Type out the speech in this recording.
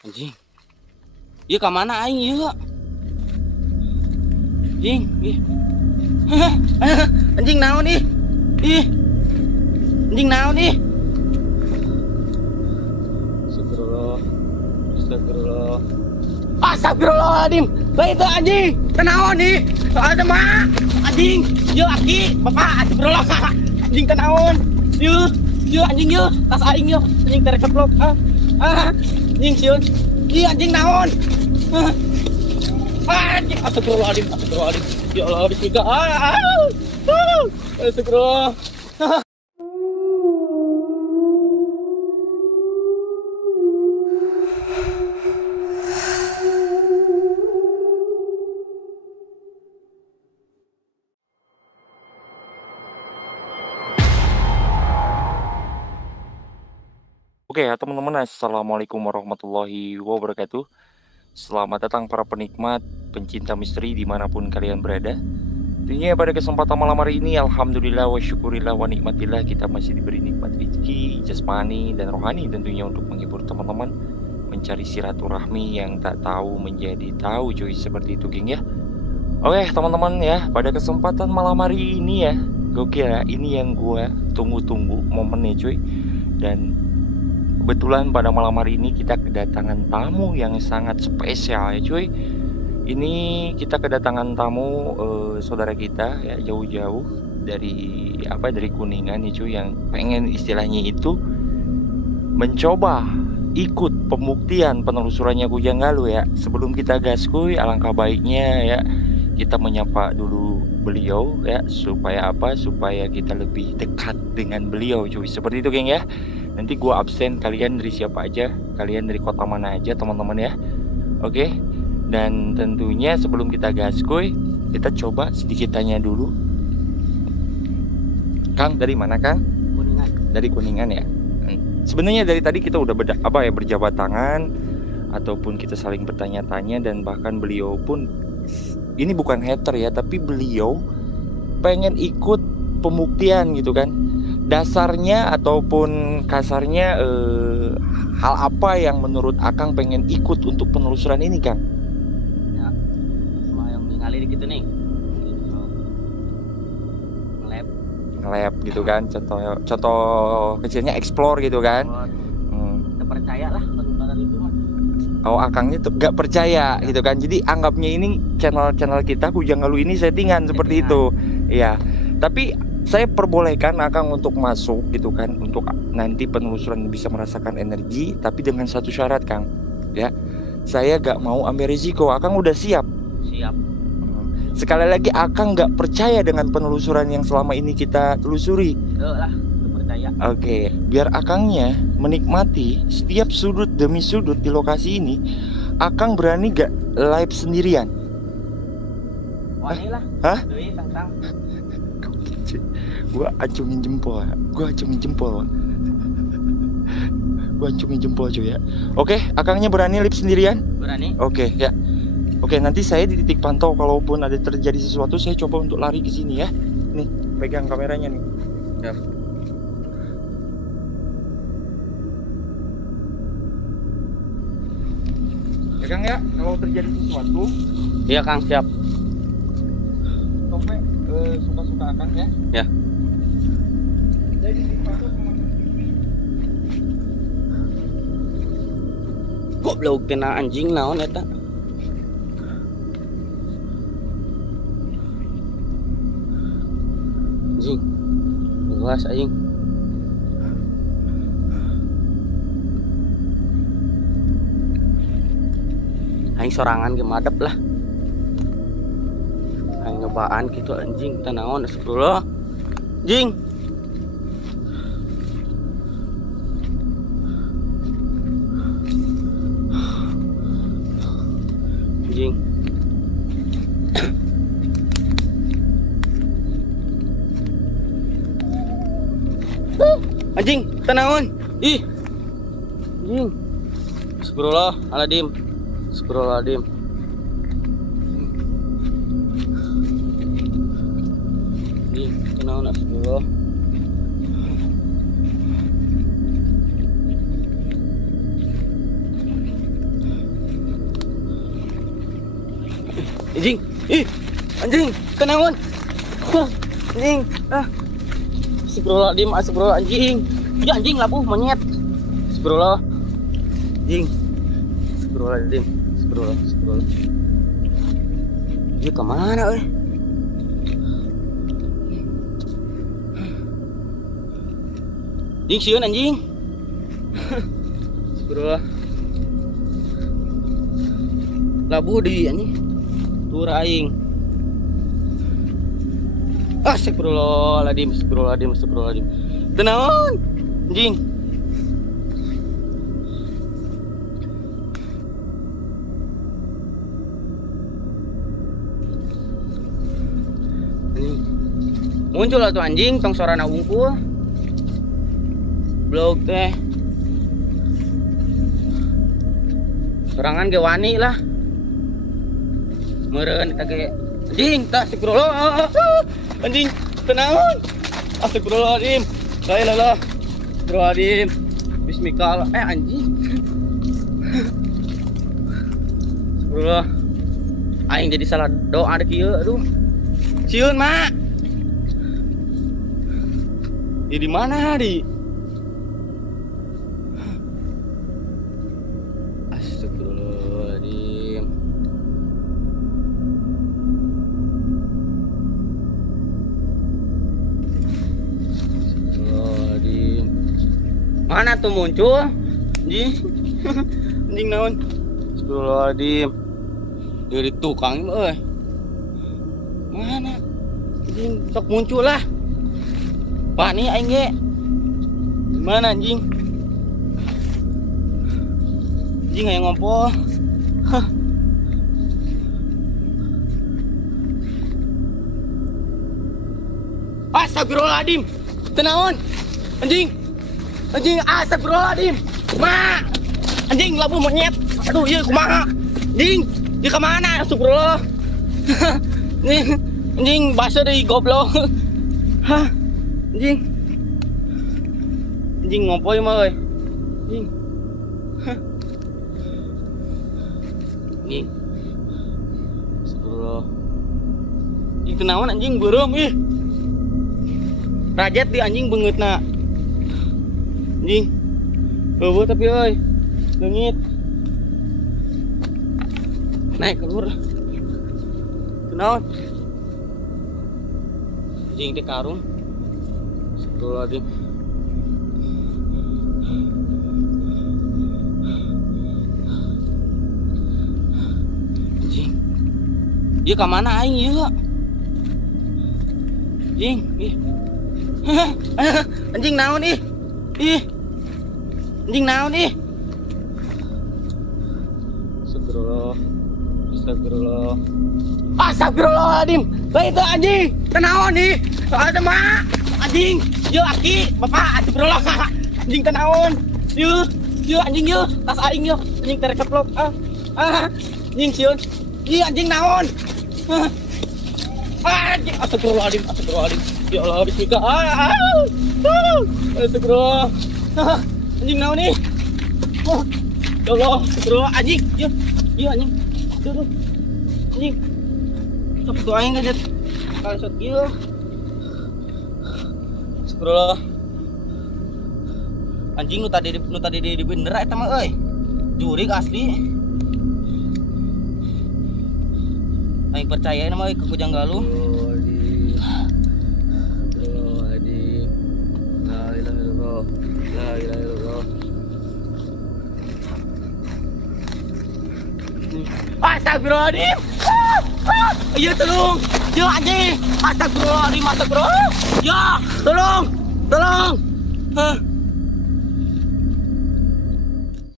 Anjing. Ieu ka mana aing ieu? Anjing, ih. Anjing naon ih? Ih. Anjing naon ih? Astagfirullah. Astagfirullah. Astagfirullahaladzim. Lah itu anjing. Tenaon nih? Ada mah. Anjing. Ieu aki. Bapak astagfirullah. Anjing tenaon. Ieu anjing ieu. Tas aing ieu. Anjing terek keplok. Anjing sieun. Ih anjing naon? Anjing astagfirullahaladzim. Astagfirullahaladzim. Ya Allah bismillah. Astagfirullah. Oke ya teman-teman, assalamualaikum warahmatullahi wabarakatuh. Selamat datang para penikmat, pencinta misteri dimanapun kalian berada. Tentunya pada kesempatan malam hari ini, alhamdulillah wa syukurillah wa nikmatillah, kita masih diberi nikmat rezeki, jasmani dan rohani tentunya untuk menghibur teman-teman, mencari silaturahmi yang tak tahu menjadi tahu, cuy, seperti itu geng ya. Oke teman-teman ya, pada kesempatan malam hari ini ya, gokil ya, ini yang gue tunggu-tunggu momennya cuy. Dan kebetulan pada malam hari ini kita kedatangan tamu yang sangat spesial ya cuy. Ini kita kedatangan tamu saudara kita ya, jauh-jauh dari Kuningan ya cuy, yang pengen istilahnya itu mencoba ikut pembuktian penelusurannya Kujang Galuh ya. Sebelum kita gaskuy, alangkah baiknya ya kita menyapa dulu beliau ya, supaya apa? Supaya kita lebih dekat dengan beliau cuy. Seperti itu geng ya. Nanti gua absen, kalian dari siapa aja, kalian dari kota mana aja teman-teman ya. Oke. Dan tentunya sebelum kita gaskuy, kita coba sedikit tanya dulu. Kang, dari mana Kang? Kuningan. Dari Kuningan ya. Sebenarnya dari tadi kita udah berjabat tangan ataupun kita saling bertanya-tanya, dan bahkan beliau pun ini bukan hater ya, tapi beliau pengen ikut pembuktian gitu kan. Dasarnya ataupun kasarnya hal apa yang menurut Akang pengen ikut untuk penelusuran ini Kang? Ya, cuma yang mengalir gitu nih. Nge-lab gitu kan, contoh kecilnya explore gitu kan. Kita percaya lah kalau itu mah. Oh, Akangnya tuh gak percaya gitu kan. Jadi anggapnya ini channel kita Kujang Galuh ini settingan seperti itu. Iya. Tapi saya perbolehkan Akang untuk masuk gitu kan, untuk nanti penelusuran bisa merasakan energi, tapi dengan satu syarat Kang ya. Saya gak mau ambil risiko. Akang udah siap? Siap. Sekali lagi, Akang gak percaya dengan penelusuran yang selama ini kita telusuri? Lah, percaya. Oke, biar Akangnya menikmati setiap sudut demi sudut di lokasi ini, Akang berani gak live sendirian? Wani lah. Hah? Deui tang-tang. Gua acungin jempol cuy ya. Oke, Akangnya berani live sendirian? Berani. Oke ya. Oke, nanti saya di titik pantau, kalaupun ada terjadi sesuatu saya coba untuk lari ke sini ya. Nih, pegang kameranya nih. Ya. Pegang ya, kalau terjadi sesuatu. Iya Kang, siap. Topeng suka-suka Akang ya. Ya. Jadi dipantau sama Goblok kena anjing naon eta? Anjing. Luas anjing. Aing sorangan ge madep lah. Aing nyobaan gitu anjing, teu naon astagfirullah. Anjing. Anjing. Anjing, tenaon? Ih. Anjing. Astagfirullahaladzim. Astagfirullahaladzim. Anjing, tenaon astagfirullah. Anjing. Ih, anjing, kenaon? Anjing. Astagfirullahaladzim, astagfirullah anjing. Ya anjing labuh monyet. Astagfirullah. Anjing. Astagfirullahaladzim. Astagfirullah. Dia kemana euy? Anjing sieun anjing. Astagfirullah. Labuh di anjing. Tur aing. Astagfirullahaladzim. Tenaon anjing. Muncul atuh anjing tong sorana wungkul. Blog teh. Sorangan ge wani lah. Meureun eta ge anjing tah astagfirullah. Anjing kenaon? Astagfirullahaladzim. La ilaha illallah. Astagfirullahaladzim. Bismillah. Anjing. Astagfirullah. Aing jadi salah doa ada kieu aduh. Sieun mak. Di mana di? Astagfirullahaladzim. Astagfirullahaladzim. Mana tuh muncul? Anjing. Anjing naon? Astagfirullahaladzim. Dari tukang euy. Mana? Anjing sok muncul lah. Pak nih aing ge. Mana anjing? Anjing aya ngompol. Astagfirullahaladzim. Tenaon? Anjing. Anjing astagfirullahaladzim. Ma. Anjing labu monyet. Aduh ieu kumaha? Anjing, di ka mana? Astagfirullah. Anjing basa deui goblok. Hah. Anjing. Anjing ngompoy mah euy. Anjing. Anjing. Astagfirullah. Anjing kenaon anjing beureum ih. Rajet di anjing beungeutna. Anjing. Eueuh tapi euy. Leungit. Naik keluar. Kenaon? Anjing teh karung. Astagfirullahaladzim. Anjing. Ieu ka mana aing ieu? Anjing, ih. Anjing naon ih? Ih. Anjing naon ih? Astagfirullah. Astagfirullah. Astagfirullahaladzim. Lah itu anjing. Kenaon ih? Ada mak. Anjing, yuk aki, bapak, astagfirullah. Anjing kenaon? Yuk anjing yuk, tas aing yuk. Anjing terkeplok. Anjing sieun. Ih anjing naon? Anjing astagfirullahaladzim. Ya Allah bismillah. Astagfirullah. Anjing naon nih? Ya Allah, astagfirullah anjing. Yuk anjing. Tuh. Anjing. Sok tuh aing gadget. Kalau shot yuk. Astagfirullah. Anjing nu tadi di bener eta mah euy. Jurig asli. Aing percaya nama euy ke Kujang Galuh. Astagfirullahaladzim. La ilaha illallah. La ilaha illallah. Astagfirullahaladzim. Iya tolong. Ya anjing. Astagfirullahaladzim. Ya tolong.